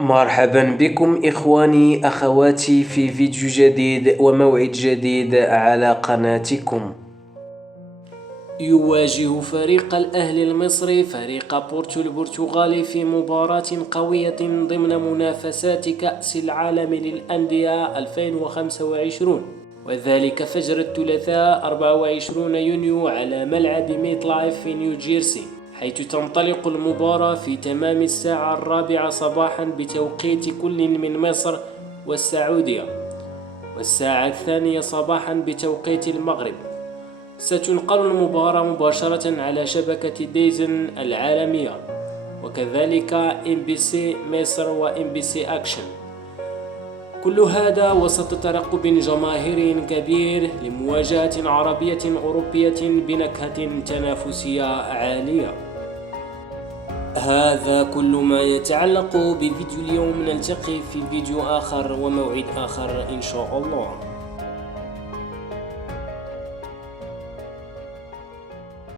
مرحبا بكم إخواني أخواتي في فيديو جديد وموعد جديد على قناتكم. يواجه فريق الأهلي المصري فريق بورتو البرتغالي في مباراة قوية ضمن منافسات كأس العالم للأندية 2025، وذلك فجر الثلاثاء 24 يونيو على ملعب ميت لايف في نيوجيرسي، حيث تنطلق المباراة في تمام الساعة 4 صباحا بتوقيت كل من مصر والسعودية، والساعة 2 صباحا بتوقيت المغرب. ستنقل المباراة مباشرة على شبكة ديزن العالمية، وكذلك MBC مصر و MBC أكشن. كل هذا وسط ترقب جماهيري كبير لمواجهة عربية أوروبية بنكهة تنافسية عالية. هذا كل ما يتعلق بفيديو اليوم. نلتقي في فيديو آخر وموعد آخر إن شاء الله.